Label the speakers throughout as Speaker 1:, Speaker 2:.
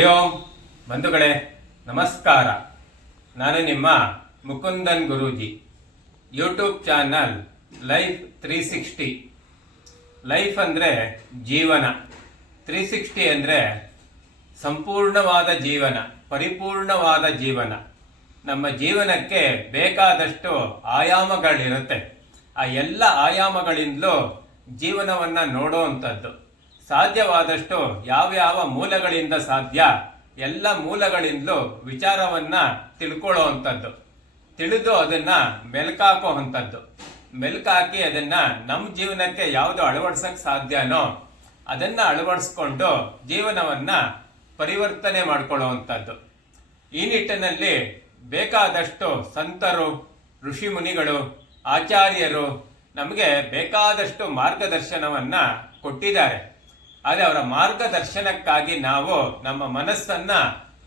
Speaker 1: ಹರಿ ಬಂಧುಗಳೇ, ನಮಸ್ಕಾರ. ನಾನು ನಿಮ್ಮ Mukundan Guruji. YouTube channel life three sixty life ಅಂದರೆ ಜೀವನ. ತ್ರೀ ಸಿಕ್ಸ್ಟಿ ಅಂದರೆ ಸಂಪೂರ್ಣವಾದ ಜೀವನ, ಪರಿಪೂರ್ಣವಾದ ಜೀವನ. ನಮ್ಮ ಜೀವನಕ್ಕೆ ಬೇಕಾದಷ್ಟು ಆಯಾಮಗಳಿರುತ್ತೆ. ಆ ಎಲ್ಲ ಆಯಾಮಗಳಿಂದಲೂ ಜೀವನವನ್ನು ನೋಡುವಂಥದ್ದು. ಸಾಧ್ಯವಾದಷ್ಟು ಯಾವ್ಯಾವ ಮೂಲಗಳಿಂದ ಸಾಧ್ಯ, ಎಲ್ಲ ಮೂಲಗಳಿಂದಲೂ ವಿಚಾರವನ್ನ ತಿಳ್ಕೊಳ್ಳೋವಂಥದ್ದು. ತಿಳಿದು ಅದನ್ನ ಮೆಲ್ಕಾಕೋ ಅಂಥದ್ದು ಮೆಲ್ಕಾಕಿ ಅದನ್ನ ನಮ್ಮ ಜೀವನಕ್ಕೆ ಯಾವುದು ಅಳವಡಿಸಕ್ ಸಾಧ್ಯನೋ ಅದನ್ನ ಅಳವಡಿಸ್ಕೊಂಡು ಜೀವನವನ್ನ ಪರಿವರ್ತನೆ ಮಾಡ್ಕೊಳ್ಳುವಂಥದ್ದು. ಈ ನಿಟ್ಟಿನಲ್ಲಿ ಬೇಕಾದಷ್ಟು ಸಂತರು ಋಷಿ ಮುನಿಗಳು ಆಚಾರ್ಯರು ನಮಗೆ ಬೇಕಾದಷ್ಟು ಮಾರ್ಗದರ್ಶನವನ್ನ ಕೊಟ್ಟಿದ್ದಾರೆ. ಆದರೆ ಅವರ ಮಾರ್ಗದರ್ಶನಕ್ಕಾಗಿ ನಾವು ನಮ್ಮ ಮನಸ್ಸನ್ನ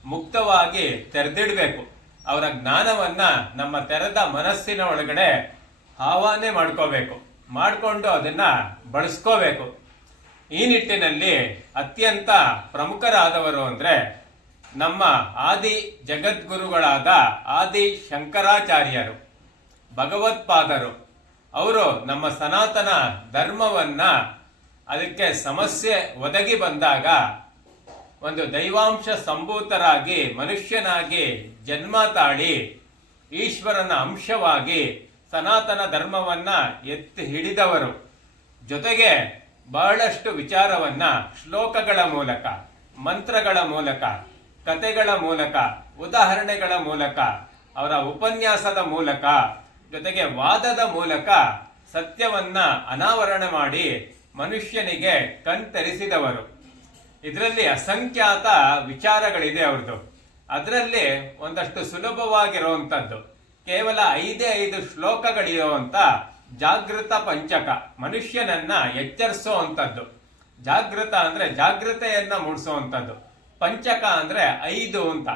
Speaker 1: ಮುಕ್ತವಾಗಿ ತೆರೆದಿಡಬೇಕು. ಅವರ ಜ್ಞಾನವನ್ನ ನಮ್ಮ ತೆರೆದ ಮನಸ್ಸಿನ ಒಳಗಡೆ ಆಹ್ವಾನೆ ಮಾಡ್ಕೋಬೇಕು. ಮಾಡಿಕೊಂಡು ಅದನ್ನ ಬಳಸ್ಕೋಬೇಕು. ಈ ನಿಟ್ಟಿನಲ್ಲಿ ಅತ್ಯಂತ ಪ್ರಮುಖರಾದವರು ಅಂದ್ರೆ ನಮ್ಮ ಆದಿ ಜಗದ್ಗುರುಗಳಾದ ಆದಿ ಶಂಕರಾಚಾರ್ಯರು, ಭಗವತ್ಪಾದರು. ಅವರು ನಮ್ಮ ಸನಾತನ ಧರ್ಮವನ್ನ ಅದಕ್ಕೆ ಸಮಸ್ಯೆ ಒದಗಿ ಬಂದಾಗ ಒಂದು ದೈವಾಂಶ ಸಂಭೂತರಾಗಿ, ಮನುಷ್ಯನಾಗಿ, ಜನ್ಮ ತಾಳಿ ಈಶ್ವರನ ಅಂಶವಾಗಿ ಸನಾತನ ಧರ್ಮವನ್ನ ಎತ್ತಿ ಹಿಡಿದವರು. ಜೊತೆಗೆ ಬಹಳಷ್ಟು ವಿಚಾರವನ್ನ ಶ್ಲೋಕಗಳ ಮೂಲಕ, ಮಂತ್ರಗಳ ಮೂಲಕ ಕತೆಗಳ ಮೂಲಕ, ಉದಾಹರಣೆಗಳ ಮೂಲಕ, ಅವರ ಉಪನ್ಯಾಸದ ಮೂಲಕ, ಜೊತೆಗೆ ವಾದದ ಮೂಲಕ ಸತ್ಯವನ್ನ ಅನಾವರಣ ಮಾಡಿ ಮನುಷ್ಯನಿಗೆ ಕಣ್ತರಿಸಿದವರು ಇದರಲ್ಲಿ ಅಸಂಖ್ಯಾತ ವಿಚಾರಗಳಿದೆ ಅವ್ರದ್ದು ಅದರಲ್ಲಿ ಒಂದಷ್ಟು ಸುಲಭವಾಗಿರುವಂಥದ್ದು. ಕೇವಲ ಐದೇ ಐದು ಶ್ಲೋಕಗಳಿರುವಂತ ಜಾಗೃತ ಪಂಚಕ. ಮನುಷ್ಯನನ್ನ ಎಚ್ಚರಿಸುವಂಥದ್ದು. ಜಾಗೃತ ಅಂದ್ರೆ ಜಾಗೃತೆಯನ್ನ ಮೂಡಿಸುವಂಥದ್ದು. ಪಂಚಕ ಅಂದ್ರೆ ಐದು ಅಂತ.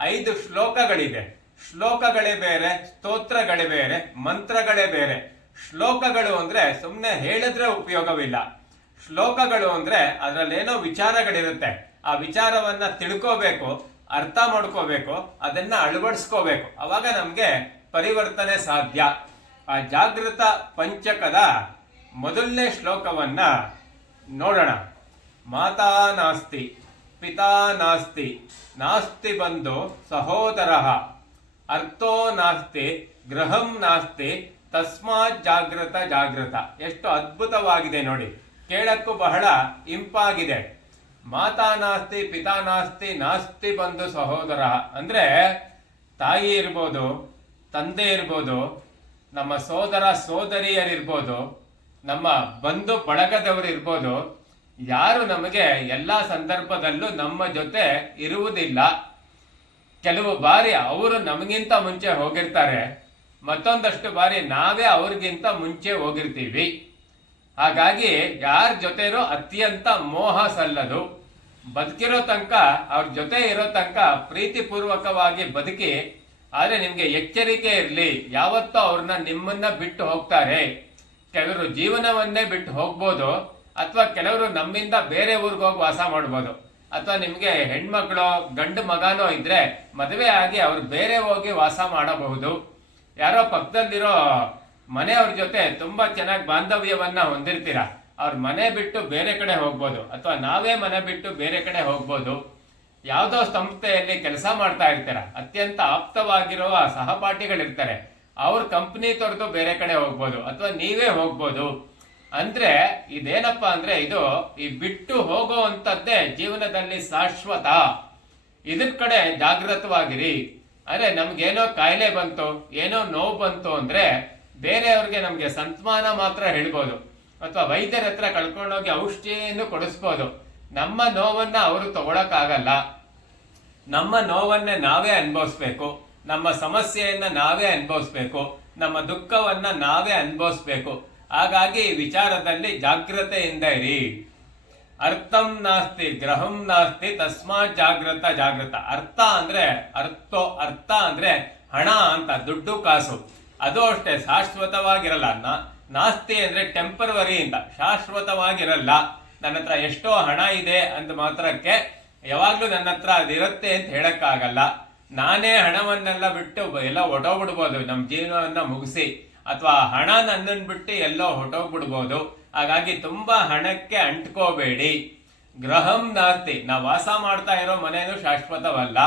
Speaker 1: ಐದು ಶ್ಲೋಕಗಳಿದೆ. ಶ್ಲೋಕಗಳೇ ಬೇರೆ, ಸ್ತೋತ್ರಗಳೇ ಬೇರೆ, ಮಂತ್ರಗಳೇ ಬೇರೆ. ಶ್ಲೋಕಗಳು ಅಂದ್ರೆ ಸುಮ್ಮನೆ ಹೇಳಿದ್ರೆ ಉಪಯೋಗವಿಲ್ಲ. ಶ್ಲೋಕಗಳು ಅಂದ್ರೆ ಅದರಲ್ಲೇನೋ ವಿಚಾರಗಳಿರುತ್ತೆ. ಆ ವಿಚಾರವನ್ನ ತಿಳ್ಕೋಬೇಕು, ಅರ್ಥ ಮಾಡ್ಕೋಬೇಕು, ಅದನ್ನ ಅಳವಡಿಸ್ಕೋಬೇಕು. ಅವಾಗ ನಮಗೆ ಪರಿವರ್ತನೆ ಸಾಧ್ಯ. ಆ ಜಾಗೃತ ಪಂಚಕದ ಮೊದಲನೇ ಶ್ಲೋಕವನ್ನ ನೋಡೋಣ. ಮಾತಾ ನಾಸ್ತಿ, ಪಿತಾ ನಾಸ್ತಿ ನಾಸ್ತಿ ಬಂಧು ಸಹೋದರ. ಅರ್ಥೋ ನಾಸ್ತಿ, ಗೃಹಂ ನಾಸ್ತಿ ತಸ್ಮಾತ್ ಜಾಗೃತ ಜಾಗೃತ ಎಷ್ಟು ಅದ್ಭುತವಾಗಿದೆ ನೋಡಿ. ಕೇಳಕ್ಕೂ ಬಹಳ ಇಂಪಾಗಿದೆ. ಮಾತಾ ನಾಸ್ತಿ, ಪಿತಾ ನಾಸ್ತಿ ನಾಸ್ತಿ ಬಂಧು ಸಹೋದರ. ಅಂದ್ರೆ ತಾಯಿ ಇರ್ಬೋದು, ತಂದೆ ಇರ್ಬೋದು, ನಮ್ಮ ಸೋದರ ಸೋದರಿಯರಿರ್ಬೋದು, ನಮ್ಮ ಬಂಧು ಬಳಗದವರು ಇರ್ಬೋದು, ಯಾರು ನಮಗೆ ಎಲ್ಲ ಸಂದರ್ಭದಲ್ಲೂ ನಮ್ಮ ಜೊತೆ ಇರುವುದಿಲ್ಲ. ಕೆಲವು ಬಾರಿ ಅವರು ನಮಗಿಂತ ಮುಂಚೆ ಹೋಗಿರ್ತಾರೆ. ಮತ್ತೊಂದಷ್ಟು ಬಾರಿ ನಾವೇ ಅವ್ರಿಗಿಂತ ಮುಂಚೆ ಹೋಗಿರ್ತೀವಿ. ಹಾಗಾಗಿ ಯಾರ ಜೊತೆನೂ ಅತ್ಯಂತ ಮೋಹ ಸಲ್ಲದು. ಬದುಕಿರೋ ತನಕ, ಅವ್ರ ಜೊತೆ ಇರೋ ತನಕ ಪ್ರೀತಿಪೂರ್ವಕವಾಗಿ ಬದುಕಿ, ಆದರೆ ನಿಮಗೆ ಎಚ್ಚರಿಕೆ ಇರಲಿ, ಯಾವತ್ತೋ ಅವ್ರನ್ನ ನಿಮ್ಮನ್ನ ಬಿಟ್ಟು ಹೋಗ್ತಾರೆ. ಕೆಲವರು ಜೀವನವನ್ನೇ ಬಿಟ್ಟು ಹೋಗ್ಬೋದು, ಅಥವಾ ಕೆಲವರು ನಮ್ಮಿಂದ ಬೇರೆ ಊರಿಗೆ ಹೋಗಿ ವಾಸ ಮಾಡ್ಬೋದು. ಅಥವಾ ನಿಮಗೆ ಹೆಣ್ಮಕ್ಳು, ಗಂಡು ಮಗನೋ ಇದ್ರೆ ಮದುವೆ ಆಗಿ ಅವ್ರು ಬೇರೆ ಹೋಗಿ ವಾಸ ಮಾಡಬಹುದು. ಯಾರೋ ಪಕ್ಕದಲ್ಲಿರೋ ಮನೆಯವ್ರ ಜೊತೆ ತುಂಬಾ ಚೆನ್ನಾಗಿ ಬಾಂಧವ್ಯವನ್ನ ಹೊಂದಿರ್ತೀರ? ಅವ್ರ ಮನೆ ಬಿಟ್ಟು ಬೇರೆ ಕಡೆ ಹೋಗ್ಬೋದು, ಅಥವಾ ನಾವೇ ಮನೆ ಬಿಟ್ಟು ಬೇರೆ ಕಡೆ ಹೋಗ್ಬೋದು, ಯಾವುದೋ ಸಂಸ್ಥೆಯಲ್ಲಿ ಕೆಲಸ ಮಾಡ್ತಾ ಇರ್ತೀರ? ಅತ್ಯಂತ ಆಪ್ತವಾಗಿರುವ ಸಹಪಾಠಿಗಳಿರ್ತಾರೆ. ಅವ್ರ ಕಂಪ್ನಿ ತೊರೆದು ಬೇರೆ ಕಡೆ ಹೋಗ್ಬೋದು, ಅಥವಾ ನೀವೇ ಹೋಗ್ಬೋದು. ಅಂದ್ರೆ ಇದೇನಪ್ಪ ಅಂದ್ರೆ ಇದು ಈ ಬಿಟ್ಟು ಹೋಗುವಂತದ್ದೇ ಜೀವನದಲ್ಲಿ ಶಾಶ್ವತ. ಇದ್ರ ಕಡೆ ಜಾಗೃತವಾಗಿರಿ ಅಂದ್ರೆ ನಮ್ಗೇನೋ ಕಾಯಿಲೆ ಬಂತು, ಏನೋ ನೋವು ಬಂತು ಅಂದ್ರೆ ಬೇರೆಯವ್ರಿಗೆ ನಮ್ಗೆ ಸಂತಮಾನ ಮಾತ್ರ ಹೇಳ್ಬೋದು. ಅಥವಾ ವೈದ್ಯರ ಹತ್ರ ಕಳ್ಕೊಂಡೋಗಿ ಔಷಧಿಯನ್ನು ಕೊಡಿಸ್ಬೋದು. ನಮ್ಮ ನೋವನ್ನ ಅವರು ತಗೊಳಕ್ಕಾಗಲ್ಲ. ನಮ್ಮ ನೋವನ್ನೇ ನಾವೇ ಅನುಭವಿಸ್ಬೇಕು. ನಮ್ಮ ಸಮಸ್ಯೆಯನ್ನ ನಾವೇ ಅನುಭವಿಸ್ಬೇಕು. ನಮ್ಮ ದುಃಖವನ್ನ ನಾವೇ ಅನುಭವಿಸ್ಬೇಕು. ಹಾಗಾಗಿ ವಿಚಾರದಲ್ಲಿ ಜಾಗ್ರತೆಯಿಂದ ಇರಿ. ಅರ್ಥಂ ನಾಸ್ತಿ, ಗ್ರಹಂ ನಾಸ್ತಿ ತಸ್ಮಾ ಜಾಗೃತ ಜಾಗೃತ ಅರ್ಥ ಅಂದ್ರೆ ಅರ್ಥೋ, ಅರ್ಥ ಅಂದ್ರೆ ಹಣ ಅಂತ, ದುಡ್ಡು, ಕಾಸು. ಅದು ಅಷ್ಟೇ, ಶಾಶ್ವತವಾಗಿರಲ್ಲ. ನಾಸ್ತಿ ಅಂದ್ರೆ ಟೆಂಪರವರಿ ಅಂತ ಶಾಶ್ವತವಾಗಿರಲ್ಲ. ನನ್ನ ಹತ್ರ ಎಷ್ಟೋ ಹಣ ಇದೆ ಅಂತ ಮಾತ್ರಕ್ಕೆ ಯಾವಾಗ್ಲೂ ನನ್ನ ಹತ್ರ ಅದಿರುತ್ತೆ ಅಂತ ಹೇಳಕ್ಕಾಗಲ್ಲ. ನಾನೇ ಹಣವನ್ನೆಲ್ಲ ಬಿಟ್ಟು ಎಲ್ಲ ಹೊಟ್ಟೋಗ್ಬಿಡ್ಬೋದು ನಮ್ಮ ಜೀವನವನ್ನ ಮುಗಿಸಿ. ಅಥವಾ ಹಣ ನನ್ನನ್ನು ಬಿಟ್ಟು ಎಲ್ಲೋ ಹೊಟ್ಟೋಗ್ಬಿಡ್ಬೋದು ಹಾಗಾಗಿ ತುಂಬಾ ಹಣಕ್ಕೆ ಅಂಟ್ಕೋಬೇಡಿ. ಗ್ರಹಂ ನಾಸ್ತಿ. ನಾವು ವಾಸ ಮಾಡ್ತಾ ಇರೋ ಮನೆಯೂ ಶಾಶ್ವತವಲ್ಲ.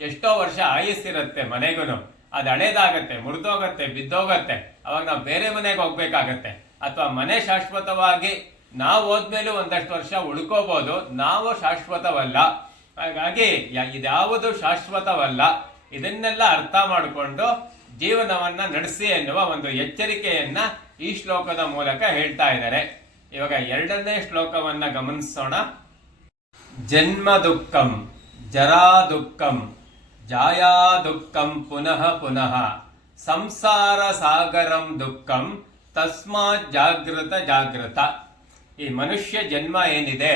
Speaker 1: ಎಷ್ಟೋ ವರ್ಷ ಆಯಸ್ಸಿರುತ್ತೆ ಮನೆಗೂ ಅದು ಹಳೇದಾಗತ್ತೆ, ಮುರಿದೋಗತ್ತೆ, ಬಿದ್ದೋಗತ್ತೆ. ಅವಾಗ ನಾವು ಬೇರೆ ಮನೆಗೆ ಹೋಗ್ಬೇಕಾಗತ್ತೆ. ಅಥವಾ ಮನೆ ಶಾಶ್ವತವಾಗಿ ನಾವು ಹೋದ್ಮೇಲೂ ಒಂದಷ್ಟು ವರ್ಷ ಉಳ್ಕೋಬಹುದು ನಾವು ಶಾಶ್ವತವಲ್ಲ. ಹಾಗಾಗಿ ಇದ್ಯಾವುದು ಶಾಶ್ವತವಲ್ಲ. ಇದನ್ನೆಲ್ಲ ಅರ್ಥ ಮಾಡಿಕೊಂಡು ಜೀವನವನ್ನ ನಡೆಸಿ ಎನ್ನುವ ಒಂದು ಎಚ್ಚರಿಕೆಯನ್ನ ಈ ಶ್ಲೋಕದ ಮೂಲಕ ಹೇಳ್ತಾ ಇದ್ದಾರೆ. ಇವಾಗ ಎರಡನೇ ಶ್ಲೋಕವನ್ನ ಗಮನಿಸೋಣ. ಜನ್ಮ ದುಃಖಂ, ಜರಾ ದುಃಖಂ, ಜಾಯಾ ದುಃಖಂ ಪುನಃ ಪುನಃ, ಸಂಸಾರ ಸಾಗರಂ ದುಃಖಂ, ತಸ್ಮಾತ್ ಜಾಗೃತ ಜಾಗೃತ. ಈ ಮನುಷ್ಯ ಜನ್ಮ ಏನಿದೆ?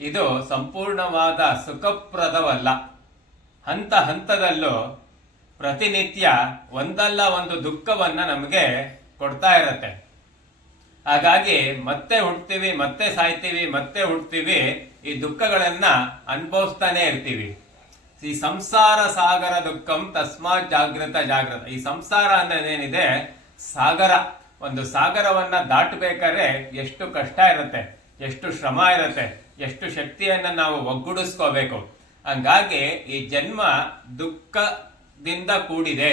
Speaker 1: ಇದು ಸಂಪೂರ್ಣವಾದ ಸುಖಪ್ರದವಲ್ಲ. ಹಂತ ಹಂತದಲ್ಲೂ ಪ್ರತಿನಿತ್ಯ ಒಂದಲ್ಲ ಒಂದು ದುಃಖವನ್ನು ನಮಗೆ ಕೊಡ್ತಾ ಇರತ್ತೆ. ಹಾಗಾಗಿ ಮತ್ತೆ ಹುಡ್ತೀವಿ ಮತ್ತೆ ಸಾಯ್ತೀವಿ, ಮತ್ತೆ ಹುಡ್ತೀವಿ ಈ ದುಃಖಗಳನ್ನ ಅನುಭವಿಸ್ತಾನೆ ಇರ್ತೀವಿ. ಈ ಸಂಸಾರ ಸಾಗರ ದುಃಖಂ ತಸ್ಮಾತ್ ಜಾಗೃತ ಜಾಗೃತ ಈ ಸಂಸಾರ ಅನ್ನೋದೇನಿದೆ? ಸಾಗರ. ಒಂದು ಸಾಗರವನ್ನ ದಾಟಬೇಕಾದ್ರೆ ಎಷ್ಟು ಕಷ್ಟ ಇರುತ್ತೆ, ಎಷ್ಟು ಶ್ರಮ ಇರುತ್ತೆ, ಎಷ್ಟು ಶಕ್ತಿಯನ್ನ ನಾವು ಒಗ್ಗೂಡಿಸ್ಕೋಬೇಕು. ಹಂಗಾಗಿ ಈ ಜನ್ಮ ದುಃಖದಿಂದ ಕೂಡಿದೆ.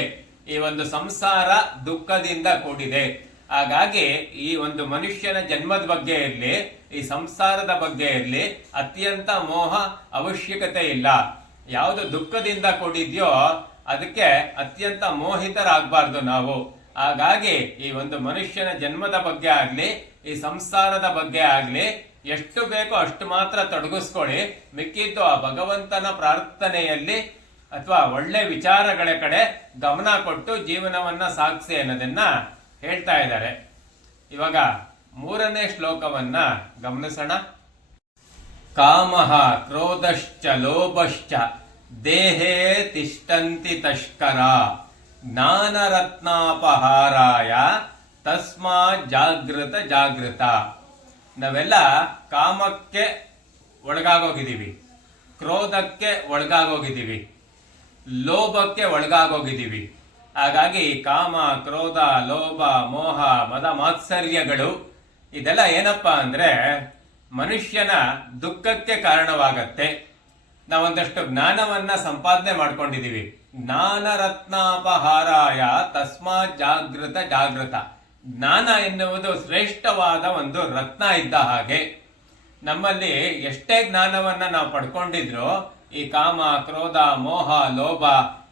Speaker 1: ಈ ಒಂದು ಸಂಸಾರ ದುಃಖದಿಂದ ಕೂಡಿದೆ. ಹಾಗಾಗಿ ಈ ಒಂದು ಮನುಷ್ಯನ ಜನ್ಮದ ಬಗ್ಗೆ ಇರಲಿ, ಈ ಸಂಸಾರದ ಬಗ್ಗೆ ಇರಲಿ, ಅತ್ಯಂತ ಮೋಹ ಅವಶ್ಯಕತೆ ಇಲ್ಲ. ಯಾವುದು ದುಃಖದಿಂದ ಕೂಡಿದ್ಯೋ ಅದಕ್ಕೆ ಅತ್ಯಂತ ಮೋಹಿತರಾಗಬಾರ್ದು ನಾವು. ಹಾಗಾಗಿ ಈ ಒಂದು ಮನುಷ್ಯನ ಜನ್ಮದ ಬಗ್ಗೆ ಆಗಲಿ, ಈ ಸಂಸಾರದ ಬಗ್ಗೆ ಆಗಲಿ, ಎಷ್ಟು ಬೇಕೋ ಅಷ್ಟು ಮಾತ್ರ ತೊಡಗಿಸ್ಕೊಳ್ಳಿ. ಮಿಕ್ಕಿದ್ದು ಆ ಭಗವಂತನ ಪ್ರಾರ್ಥನೆಯಲ್ಲಿ ಅಥವಾ ಒಳ್ಳೆ ವಿಚಾರಗಳ ಕಡೆ ಗಮನ ಕೊಟ್ಟು ಜೀವನವನ್ನ ಸಾಗಿಸಿ ಅನ್ನೋದನ್ನ ಹೇಳ್ತಾ ಇದ್ದಾರೆ. ಇವಾಗ ಮೂರನೇ ಶ್ಲೋಕವನ್ನ ಗಮನಿಸೋಣ. ಕಾಮಃ ಕ್ರೋಧಶ್ಚ ಲೋಭಶ್ಚ ದೇಹೇ ತಿಷ್ಟಂತಿ ತಷ್ಕರ ಜ್ಞಾನರತ್ನಾಪಹಾರಾಯ ತಸ್ಮಾ ಜಾಗೃತ ಜಾಗೃತ. ನಾವೆಲ್ಲ ಕಾಮಕ್ಕೆ ಒಳಗಾಗೋಗಿದ್ದೀವಿ. ಕ್ರೋಧಕ್ಕೆ ಒಳಗಾಗೋಗಿದ್ದೀವಿ. ಲೋಭಕ್ಕೆ ಒಳಗಾಗೋಗಿದ್ದೀವಿ. ಹಾಗಾಗಿ ಕಾಮ, ಕ್ರೋಧ, ಲೋಭ, ಮೋಹ, ಮದ ಮಾತ್ಸರ್ಯಗಳು ಇದೆಲ್ಲ ಏನಪ್ಪಾ ಅಂದ್ರೆ ಮನುಷ್ಯನ ದುಃಖಕ್ಕೆ ಕಾರಣವಾಗತ್ತೆ. ನಾವೊಂದಷ್ಟು ಜ್ಞಾನವನ್ನ ಸಂಪಾದನೆ ಮಾಡ್ಕೊಂಡಿದ್ದೀವಿ. ಜ್ಞಾನ ರತ್ನಾಪಹಾರಾಯ ತಸ್ಮಾತ್ ಜಾಗೃತ ಜಾಗೃತ. ಜ್ಞಾನ ಎನ್ನುವುದು ಶ್ರೇಷ್ಠವಾದ ಒಂದು ರತ್ನ ಇದ್ದ ಹಾಗೆ ನಮ್ಮಲ್ಲಿ ಎಷ್ಟೇ ಜ್ಞಾನವನ್ನ ನಾವು ಪಡ್ಕೊಂಡಿದ್ರು ಈ ಕಾಮ, ಕ್ರೋಧ, ಮೋಹ, ಲೋಭ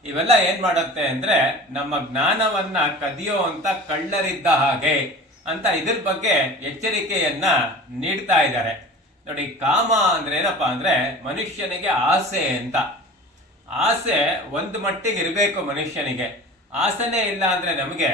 Speaker 1: ಇವೆಲ್ಲ ಏನ್ ಮಾಡುತ್ತೆ ಅಂದ್ರೆ ನಮ್ಮ ಜ್ಞಾನವನ್ನ ಕದಿಯೋ ಅಂತ ಕಳ್ಳರಿದ್ದ ಹಾಗೆ ಅಂತ ಇದ್ರ ಬಗ್ಗೆ ಎಚ್ಚರಿಕೆಯನ್ನ ನೀಡ್ತಾ ಇದ್ದಾರೆ. ನೋಡಿ, ಕಾಮ ಅಂದ್ರೆ ಏನಪ್ಪಾ ಅಂದ್ರೆ ಮನುಷ್ಯನಿಗೆ ಆಸೆ ಅಂತ. ಆಸೆ ಒಂದು ಮಟ್ಟಿಗೆ ಇರಬೇಕು ಮನುಷ್ಯನಿಗೆ. ಆಸೆನೇ ಇಲ್ಲ ಅಂದ್ರೆ ನಮಗೆ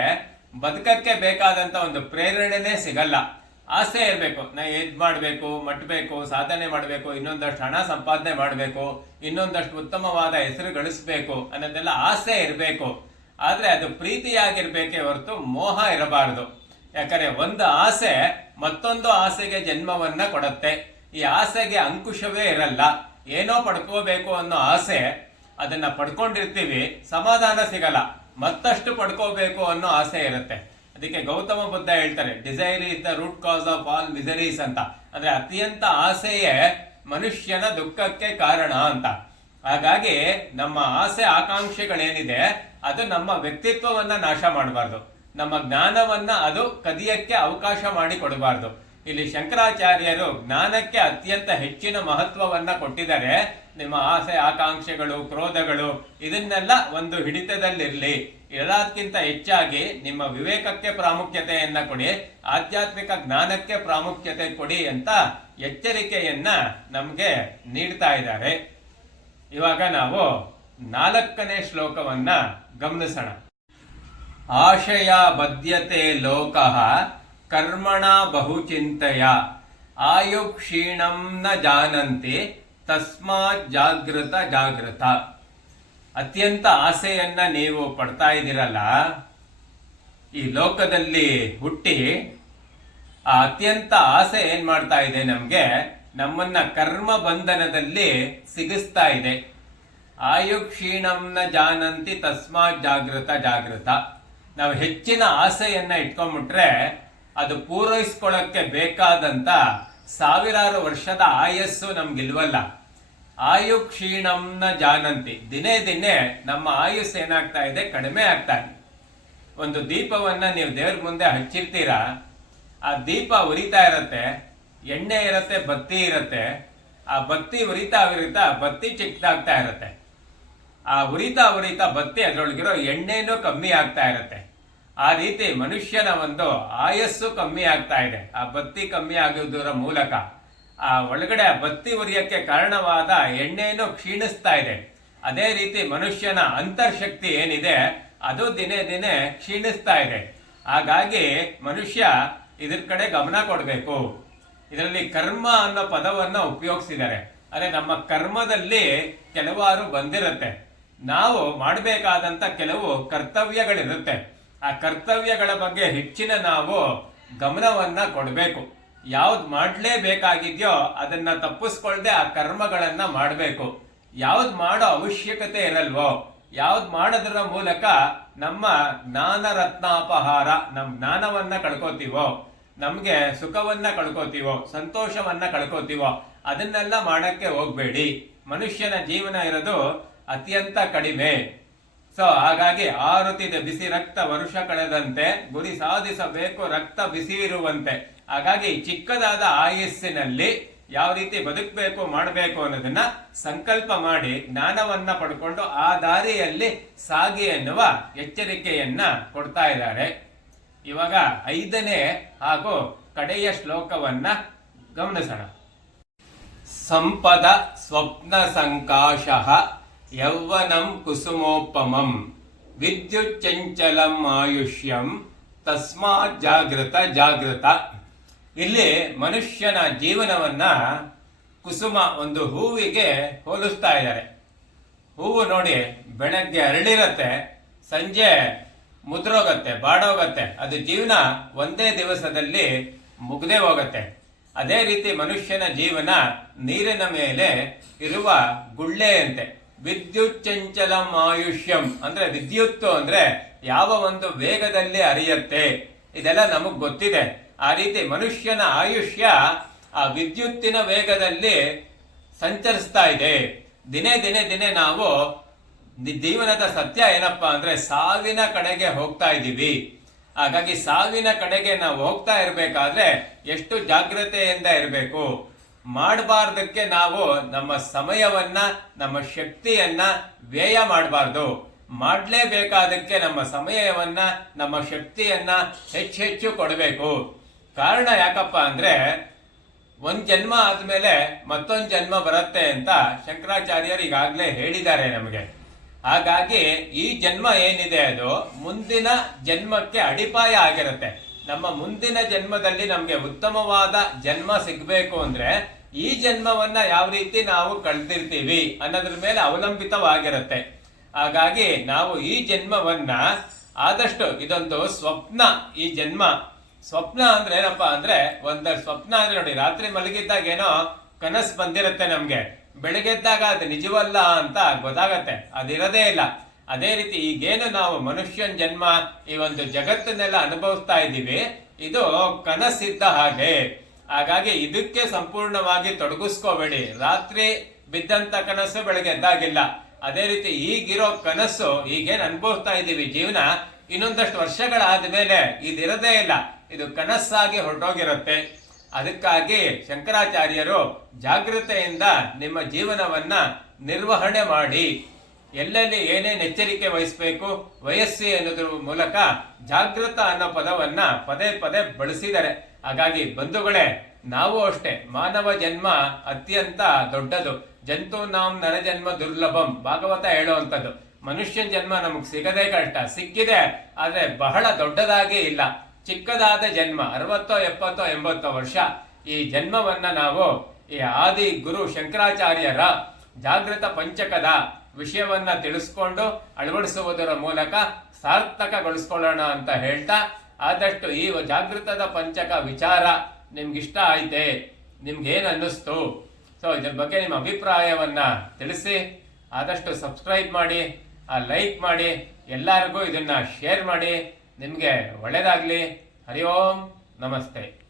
Speaker 1: ಬದುಕಕ್ಕೆ ಬೇಕಾದಂತ ಒಂದು ಪ್ರೇರಣೆನೇ ಸಿಗಲ್ಲ. ಆಸೆ ಇರಬೇಕು. ನಾ ಏಜ್ ಮಾಡಬೇಕು ಮಟ್ಟಬೇಕು ಸಾಧನೆ ಮಾಡಬೇಕು, ಇನ್ನೊಂದಷ್ಟು ಹಣ ಸಂಪಾದನೆ ಮಾಡಬೇಕು, ಇನ್ನೊಂದಷ್ಟು ಉತ್ತಮವಾದ ಹೆಸರು ಗಳಿಸಬೇಕು ಅನ್ನೋದೆಲ್ಲ ಆಸೆ ಇರಬೇಕು. ಆದರೆ ಅದು ಪ್ರೀತಿಯಾಗಿರ್ಬೇಕೇ ಹೊರತು ಮೋಹ ಇರಬಾರದು. ಯಾಕಂದ್ರೆ ಒಂದು ಆಸೆ ಮತ್ತೊಂದು ಆಸೆಗೆ ಜನ್ಮವನ್ನ ಕೊಡುತ್ತೆ. ಈ ಆಸೆಗೆ ಅಂಕುಶವೇ ಇರಲ್ಲ. ಏನೋ ಪಡ್ಕೋಬೇಕು ಅನ್ನೋ ಆಸೆ, ಅದನ್ನ ಪಡ್ಕೊಂಡಿರ್ತೀವಿ, ಸಮಾಧಾನ ಸಿಗಲ್ಲ. ಮತ್ತಷ್ಟು ಪಡ್ಕೋಬೇಕು ಅನ್ನೋ ಆಸೆ ಇರುತ್ತೆ. ಅದಕ್ಕೆ ಗೌತಮ ಬುದ್ಧ ಹೇಳ್ತಾರೆ desire is the root cause of all miseries ಅಂತ. ಅಂದ್ರೆ ಅತ್ಯಂತ ಆಸೆಯೇ ಮನುಷ್ಯನ ದುಃಖಕ್ಕೆ ಕಾರಣ ಅಂತ. ಹಾಗಾಗಿ ನಮ್ಮ ಆಸೆ ಆಕಾಂಕ್ಷೆಗಳೇನಿದೆ, ಅದು ನಮ್ಮ ವ್ಯಕ್ತಿತ್ವವನ್ನ ನಾಶ ಮಾಡಬಾರ್ದು. ನಮ್ಮ ಜ್ಞಾನವನ್ನ ಅದು ಕದಿಯಕ್ಕೆ ಅವಕಾಶ ಮಾಡಿ ಕೊಡಬಾರ್ದು ಇಲ್ಲಿ ಶಂಕರಾಚಾರ್ಯರು ಜ್ಞಾನಕ್ಕೆ ಅತ್ಯಂತ ಹೆಚ್ಚಿನ ಮಹತ್ವವನ್ನ ಕೊಟ್ಟಿದ್ದಾರೆ. ನಿಮ್ಮ ಆಸೆ, ಆಕಾಂಕ್ಷೆಗಳು, ಕ್ರೋಧಗಳು, ಇದನ್ನೆಲ್ಲ ಒಂದು ಹಿಡಿತದಲ್ಲಿರ್ಲಿ. ಎಲ್ಲದಕ್ಕಿಂತ ಹೆಚ್ಚಾಗಿ ನಿಮ್ಮ ವಿವೇಕಕ್ಕೆ ಪ್ರಾಮುಖ್ಯತೆಯನ್ನ ಕೊಡಿ, ಆಧ್ಯಾತ್ಮಿಕ ಜ್ಞಾನಕ್ಕೆ ಪ್ರಾಮುಖ್ಯತೆ ಕೊಡಿ ಅಂತ ಎಚ್ಚರಿಕೆಯನ್ನ ನಮಗೆ ನೀಡ್ತಾ ಇದ್ದಾರೆ. ಇವಾಗ ನಾವು ನಾಲ್ಕನೇ ಶ್ಲೋಕವನ್ನ ಗಮನಿಸೋಣ. ಆಶಯ ಬದ್ಯತೆ ಲೋಕಃ ಕರ್ಮಣ ಬಹುಚಿಂತೆಯ ಆಯು ಕ್ಷೀಣಂ ನ ಜಾನಂತಿ ತಸ್ಮಾತ್ ಜಾಗೃತ ಜಾಗೃತ. ಅತ್ಯಂತ ಆಸೆಯನ್ನ ನೀವು ಪಡ್ತಾ ಇದ್ದೀರಲ್ಲ, ಈ ಲೋಕದಲ್ಲಿ ಹುಟ್ಟಿ ಆ ಅತ್ಯಂತ ಆಸೆ ಏನ್ ಮಾಡ್ತಾ ಇದೆ ನಮ್ಗೆ? ನಮ್ಮನ್ನ ಕರ್ಮ ಬಂಧನದಲ್ಲಿ ಸಿಗಿಸ್ತಾ ಇದೆ. ಆಯು ಕ್ಷೀಣಂನ ಜಾನಂತಿ ತಸ್ಮಾತ್ ಜಾಗೃತ ಜಾಗೃತ. ನಾವು ಹೆಚ್ಚಿನ ಆಸೆಯನ್ನ ಇಟ್ಕೊಂಡ್ಬಿಟ್ರೆ ಅದು ಪೂರೈಸ್ಕೊಳ್ಳಕ್ಕೆ ಬೇಕಾದಂತ ಸಾವಿರಾರು ವರ್ಷದ ಆಯಸ್ಸು ನಮ್ಗಿಲ್ವಲ್ಲ. ಆಯು ಕ್ಷೀಣಂನ ಜಾನಂತಿ. ದಿನೇ ದಿನೇ ನಮ್ಮ ಆಯುಸ್ ಏನಾಗ್ತಾ ಇದೆ? ಕಡಿಮೆ ಆಗ್ತಾ ಇದೆ. ಒಂದು ದೀಪವನ್ನ ನೀವು ದೇವ್ರ ಮುಂದೆ ಹಚ್ಚಿರ್ತೀರಾ? ಆ ದೀಪ ಉರಿತಾ ಇರತ್ತೆ, ಎಣ್ಣೆ ಇರತ್ತೆ, ಬತ್ತಿ ಇರತ್ತೆ. ಆ ಬತ್ತಿ ಉರಿತಾ ಉರಿತಾ, ಬತ್ತಿ ಚಿಕ್ಕದಾಗ್ತಾ ಇರತ್ತೆ. ಆ ಉರಿತಾ ಉರಿತಾ ಬತ್ತಿ ಅದರೊಳಗಿರೋ ಎಣ್ಣೆನೂ ಕಮ್ಮಿ ಆಗ್ತಾ ಇರತ್ತೆ. ಆ ರೀತಿ ಮನುಷ್ಯನ ಒಂದು ಆಯಸ್ಸು ಕಮ್ಮಿ ಆಗ್ತಾ ಇದೆ. ಆ ಬತ್ತಿ ಕಮ್ಮಿ ಆಗುವುದರ ಮೂಲಕ. ಆ ಒಳಗಡೆ ಬತ್ತಿ ಉರಿಯಕ್ಕೆ ಕಾರಣವಾದ ಎಣ್ಣೆಯನ್ನು ಕ್ಷೀಣಿಸ್ತಾ ಇದೆ. ಅದೇ ರೀತಿ ಮನುಷ್ಯನ ಅಂತರ್ಶಕ್ತಿ ಏನಿದೆ, ಅದು ದಿನೇ ದಿನೇ ಕ್ಷೀಣಿಸ್ತಾ ಇದೆ. ಹಾಗಾಗಿ ಮನುಷ್ಯ ಇದ್ರ ಕಡೆ ಗಮನ ಕೊಡಬೇಕು. ಇದರಲ್ಲಿ ಕರ್ಮ ಅನ್ನೋ ಪದವನ್ನ ಉಪಯೋಗಿಸಿದ್ದಾರೆ. ಅದೇ ನಮ್ಮ ಕರ್ಮದಲ್ಲಿ ಕೆಲವಾರು ಬಂದಿರುತ್ತೆ. ನಾವು ಮಾಡಬೇಕಾದಂತ ಕೆಲವು ಕರ್ತವ್ಯಗಳಿರುತ್ತೆ. ಆ ಕರ್ತವ್ಯಗಳ ಬಗ್ಗೆ ಹೆಚ್ಚಿನ ನಾವು ಗಮನವನ್ನ ಕೊಡಬೇಕು. ಯಾವ್ದು ಮಾಡಲೇಬೇಕಾಗಿದೆಯೋ ಅದನ್ನ ತಪ್ಪಿಸ್ಕೊಳ್ದೆ ಆ ಕರ್ಮಗಳನ್ನ ಮಾಡಬೇಕು. ಯಾವ್ದು ಮಾಡೋ ಅವಶ್ಯಕತೆ ಇರಲ್ವೋ, ಯಾವ್ದು ಮಾಡೋದ್ರ ಮೂಲಕ ನಮ್ಮ ಜ್ಞಾನ ರತ್ನಾಪಹಾರ ನಮ್ಮ ಜ್ಞಾನವನ್ನ ಕಳ್ಕೊತೀವೋ, ನಮಗೆ ಸುಖವನ್ನ ಕಳ್ಕೊತೀವೋ, ಸಂತೋಷವನ್ನ ಕಳ್ಕೊತೀವೋ, ಅದನ್ನೆಲ್ಲ ಮಾಡಕ್ಕೆ ಹೋಗ್ಬೇಡಿ. ಮನುಷ್ಯನ ಜೀವನ ಇರೋದು ಅತ್ಯಂತ ಕಡಿಮೆ. ಸೊ ಹಾಗಾಗಿ ಆರುತಿದ ಬಿಸಿ ರಕ್ತ ವರುಷ ಕಳೆದಂತೆ ಗುರಿ ಸಾಧಿಸಬೇಕು, ರಕ್ತ ಬಿಸಿ ಇರುವಂತೆ. ಹಾಗಾಗಿ ಚಿಕ್ಕದಾದ ಆಯಸ್ಸಿನಲ್ಲಿ ಯಾವ ರೀತಿ ಬದುಕಬೇಕು, ಮಾಡಬೇಕು ಅನ್ನೋದನ್ನ ಸಂಕಲ್ಪ ಮಾಡಿ ಜ್ಞಾನವನ್ನ ಪಡ್ಕೊಂಡು ಆ ದಾರಿಯಲ್ಲಿ ಸಾಗಿ ಎನ್ನುವ ಎಚ್ಚರಿಕೆಯನ್ನ ಕೊಡ್ತಾ ಇದ್ದಾರೆ. ಇವಾಗ ಐದನೇ ಹಾಗೂ ಕಡೆಯ ಶ್ಲೋಕವನ್ನ ಗಮನಿಸೋಣ. ಸಂಪದ ಸ್ವಪ್ನ ಸಂಕಾಶಃ ಯೌವನಂ ಕುಸುಮೋಪಮಂ ವಿದ್ಯುತ್ ಚಂಚಲಂ ಆಯುಷ್ಯಂ ತಸ್ಮಾತ್ ಜಾಗೃತ ಜಾಗೃತ. ಇಲ್ಲಿ ಮನುಷ್ಯನ ಜೀವನವನ್ನ ಕುಸುಮ ಒಂದು ಹೂವಿಗೆ ಹೋಲಿಸ್ತಾ ಇದ್ದಾರೆ. ಹೂವು ನೋಡಿ ಬೆಳಗ್ಗೆ ಅರಳಿರತ್ತೆ, ಸಂಜೆ ಮುದ್ರೋಗತ್ತೆ, ಬಾಡೋಗತ್ತೆ. ಅದು ಜೀವನ ಒಂದೇ ದಿವಸದಲ್ಲಿ ಮುಗ್ದೇ ಹೋಗತ್ತೆ. ಅದೇ ರೀತಿ ಮನುಷ್ಯನ ಜೀವನ ನೀರಿನ ಮೇಲೆ ಇರುವ ಗುಳ್ಳೆಯಂತೆ ವಿದ್ಯುತ್ ಚಂಚಲಂ ಆಯುಷ್ಯಂ. ಅಂದ್ರೆ ವಿದ್ಯುತ್ತು ಅಂದ್ರೆ ಯಾವ ಒಂದು ವೇಗದಲ್ಲಿ ಅರಿಯತ್ತೆ ಇದೆಲ್ಲ ನಮಗ್ ಗೊತ್ತಿದೆ. ಆ ರೀತಿ ಮನುಷ್ಯನ ಆಯುಷ್ಯ ಆ ವಿದ್ಯುತ್ತಿನ ವೇಗದಲ್ಲಿ ಸಂಚರಿಸ್ತಾ ಇದೆ. ದಿನೇ ದಿನೇ ದಿನೇ ನಾವು ಜೀವನದ ಸತ್ಯ ಏನಪ್ಪಾ ಅಂದ್ರೆ ಸಾವಿನ ಕಡೆಗೆ ಹೋಗ್ತಾ ಇದ್ದೀವಿ. ಹಾಗಾಗಿ ಸಾವಿನ ಕಡೆಗೆ ನಾವು ಹೋಗ್ತಾ ಇರಬೇಕಾದ್ರೆ ಎಷ್ಟು ಜಾಗ್ರತೆಯಿಂದ ಇರಬೇಕು. ಮಾಡಬಾರ್ದಕ್ಕೆ ನಾವು ನಮ್ಮ ಸಮಯವನ್ನ, ನಮ್ಮ ಶಕ್ತಿಯನ್ನ ವ್ಯಯ ಮಾಡಬಾರ್ದು. ಮಾಡಲೇಬೇಕಾದಕ್ಕೆ ನಮ್ಮ ಸಮಯವನ್ನ, ನಮ್ಮ ಶಕ್ತಿಯನ್ನ ಹೆಚ್ಚು ಹೆಚ್ಚು ಕೊಡಬೇಕು. ಕಾರಣ ಯಾಕಪ್ಪ ಅಂದ್ರೆ ಒಂದು ಜನ್ಮ ಆದಮೇಲೆ ಮತ್ತೊಂದು ಜನ್ಮ ಬರುತ್ತೆ ಅಂತ ಶಂಕರಾಚಾರ್ಯರು ಈಗಾಗಲೇ ಹೇಳಿದ್ದಾರೆ ನಮಗೆ. ಹಾಗಾಗಿ ಈ ಜನ್ಮ ಏನಿದೆ ಅದು ಮುಂದಿನ ಜನ್ಮಕ್ಕೆ ಅಡಿಪಾಯ ಆಗಿರುತ್ತೆ. ನಮ್ಮ ಮುಂದಿನ ಜನ್ಮದಲ್ಲಿ ನಮಗೆ ಉತ್ತಮವಾದ ಜನ್ಮ ಸಿಗಬೇಕು ಅಂದ್ರೆ ಈ ಜನ್ಮವನ್ನ ಯಾವ ರೀತಿ ನಾವು ಕಳೆದಿರ್ತೀವಿ ಅನ್ನೋದ್ರ ಮೇಲೆ ಅವಲಂಬಿತವಾಗಿರುತ್ತೆ. ಹಾಗಾಗಿ ನಾವು ಈ ಜನ್ಮವನ್ನ ಆದಷ್ಟು ಇದೊಂದು ಸ್ವಪ್ನ ಈ ಜನ್ಮ ಸ್ವಪ್ನ ಅಂದ್ರೆ ಏನಪ್ಪಾ ಅಂದ್ರೆ ಒಂದ ಸ್ವಪ್ನ ಅಂದ್ರೆ ನೋಡಿ, ರಾತ್ರಿ ಮಲಗಿದ್ದಾಗ ಏನೋ ಕನಸು ಬಂದಿರುತ್ತೆ ನಮ್ಗೆ. ಬೆಳಗ್ಗೆದ್ದಾಗ ಅದು ನಿಜವಲ್ಲ ಅಂತ ಗೊತ್ತಾಗತ್ತೆ. ಅದಿರದೇ ಇಲ್ಲ. ಅದೇ ರೀತಿ ಈಗೇನು ನಾವು ಮನುಷ್ಯನ ಜನ್ಮ ಈ ಒಂದು ಜಗತ್ತನ್ನೆಲ್ಲ ಅನುಭವಿಸ್ತಾ ಇದ್ದೀವಿ, ಇದು ಕನಸಿದ್ದ ಹಾಗೆ. ಹಾಗಾಗಿ ಇದಕ್ಕೆ ಸಂಪೂರ್ಣವಾಗಿ ತೊಡಗಿಸ್ಕೋಬೇಡಿ. ರಾತ್ರಿ ಬಿದ್ದಂತ ಕನಸು ಬೆಳಗ್ಗೆ ಎದ್ದಾಗಿಲ್ಲ. ಅದೇ ರೀತಿ ಈಗಿರೋ ಕನಸು ಈಗೇನು ಅನುಭವಿಸ್ತಾ ಇದ್ದೀವಿ ಜೀವನ ಇನ್ನೊಂದಷ್ಟು ವರ್ಷಗಳಾದ ಮೇಲೆ ಇದಿರದೇ ಇಲ್ಲ. ಇದು ಕನಸಾಗಿ ಹೊರಟೋಗಿರುತ್ತೆ. ಅದಕ್ಕಾಗಿ ಶಂಕರಾಚಾರ್ಯರು ಜಾಗೃತೆಯಿಂದ ನಿಮ್ಮ ಜೀವನವನ್ನ ನಿರ್ವಹಣೆ ಮಾಡಿ. ಎಲ್ಲೆಲ್ಲಿ ಏನೇನು ಎಚ್ಚರಿಕೆ ವಹಿಸಬೇಕು, ವಯಸ್ಸಿ ಅನ್ನೋದ್ರ ಮೂಲಕ ಜಾಗೃತ ಅನ್ನೋ ಪದವನ್ನ ಪದೇ ಪದೇ ಬಳಸಿದ್ದಾರೆ. ಹಾಗಾಗಿ ಬಂಧುಗಳೇ, ನಾವು ಅಷ್ಟೇ, ಮಾನವ ಜನ್ಮ ಅತ್ಯಂತ ದೊಡ್ಡದು. ಜಂತು ನಾಮ್ ನರಜನ್ಮ ದುರ್ಲಭಂ, ಭಾಗವತ ಹೇಳುವಂಥದ್ದು ಮನುಷ್ಯನ ಜನ್ಮ ನಮಗೆ ಸಿಗದೇ ಕಷ್ಟ, ಸಿಕ್ಕಿದೆ, ಆದರೆ ಬಹಳ ದೊಡ್ಡದಾಗಿ ಇಲ್ಲ. ಚಿಕ್ಕದಾದ ಜನ್ಮ, ಅರವತ್ತೋ ಎಪ್ಪತ್ತೋ ಎಂಬತ್ತೋ ವರ್ಷ. ಈ ಜನ್ಮವನ್ನ ನಾವು ಈ ಆದಿ ಗುರು ಶಂಕರಾಚಾರ್ಯರ ಜಾಗೃತ ಪಂಚಕದ ವಿಷಯವನ್ನ ತಿಳಿಸ್ಕೊಂಡು ಅಳವಡಿಸುವುದರ ಮೂಲಕ ಸಾರ್ಥಕಗೊಳಿಸ್ಕೊಳ್ಳೋಣ ಅಂತ ಹೇಳ್ತಾ, ಆದಷ್ಟು ಈ ಜಾಗೃತದ ಪಂಚಕ ವಿಚಾರ ನಿಮ್ಗಿಷ್ಟ ಆಯ್ತೆ, ನಿಮ್ಗೇನು ಅನ್ನಿಸ್ತು? ಸೊ ಇದ್ರ ಬಗ್ಗೆ ನಿಮ್ಮ ಅಭಿಪ್ರಾಯವನ್ನು ತಿಳಿಸಿ, ಆದಷ್ಟು ಸಬ್ಸ್ಕ್ರೈಬ್ ಮಾಡಿ, ಆ ಲೈಕ್ ಮಾಡಿ, ಎಲ್ಲರಿಗೂ ಇದನ್ನು ಶೇರ್ ಮಾಡಿ. ನಿಮಗೆ ಒಳ್ಳೆಯದಾಗಲಿ ಹರಿ ಓಂ. ನಮಸ್ತೆ.